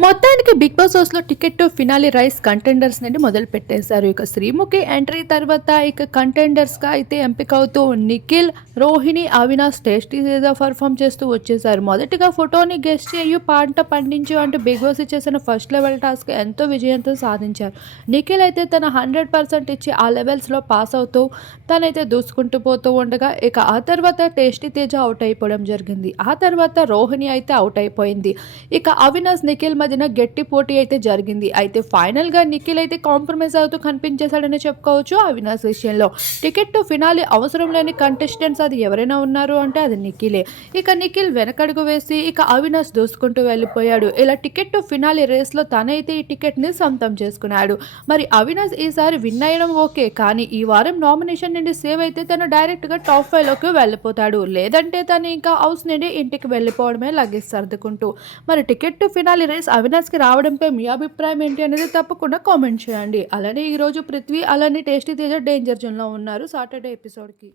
మొత్తానికి 'big boss' హౌస్‌లో ticket to finale rice contenders నుండి మొదలు పెట్టేశారు. ఇక 'శ్రీముఖి' ఎంట్రీ తర్వాత ఇక కంటెండర్స్‌గా అయితే ఎంపికవుతూ నిఖిల్, రోహిణి, అవినాష్ టేస్టీగా పర్ఫార్మ్ చేస్తూ వచ్చేశారు. మొదటిగా ఫోటోని గెస్ చేయు, పాట పండించు అంటూ 'బిగ్ బాస్' ఇచ్చేసిన ఫస్ట్ లెవెల్ టాస్క్ ఎంతో విజయంతో సాధించారు. నిఖిల్ అయితే తన 100% ఇచ్చి ఆ లెవెల్స్‌లో పాస్ అవుతూ తనైతే దూసుకుంటూ పోతూ ఉండగా ఇక ఆ తర్వాత టేస్టీ తేజ అవుట్ అయిపోవడం జరిగింది. ఆ తర్వాత రోహిణి అయితే అవుట్ అయిపోయింది. ఇక అవినాష్, నిఖిల్ మధ్యన గట్టి పోటీ అయితే జరిగింది. అయితే ఫైనల్‌గా నిఖిల్ అయితే కాంప్రమైజ్ అవుతూ కనిపించేశాడనే చెప్పుకోవచ్చు అవినాష్ విషయంలో. టికెట్ టు ఫినాలే అవసరం లేని కంటెస్టెంట్స్ అది ఎవరైనా ఉన్నారు అంటే అది నిఖిలే. ఇక నిఖిల్ వెనకడుగు వేసి ఇక అవినాష్ దూసుకుంటూ వెళ్ళిపోయాడు. ఇలా టికెట్ టు ఫినాలే రేస్‌లో తనైతే ఈ టికెట్‌ని సొంతం చేసుకున్నాడు. మరి అవినాష్ ఈసారి విన్ అయ్యడం ఓకే. కానీ ఈ వారం నామినేషన్ నుండి సేవ్ అయితే తను డైరెక్ట్‌గా టాప్ 5లోకి వెళ్ళిపోతాడు. లేదంటే తను ఇంకా హౌస్ నుండి ఇంటికి వెళ్ళిపోవడమే లగేజ్ సర్దుకుంటూ. మరి టికెట్ టు ఫినాలే రేస్ అవినాష్‌కి రావడంపై మీ అభిప్రాయం ఏంటి అనేది తప్పకుండా కామెంట్ చేయండి. అలానే ఈరోజు పృథ్వీ అలానే టేస్టీ తేజ డేంజర్ జోన్‌లో ఉన్నారు సాటర్డే ఎపిసోడ్‌కి.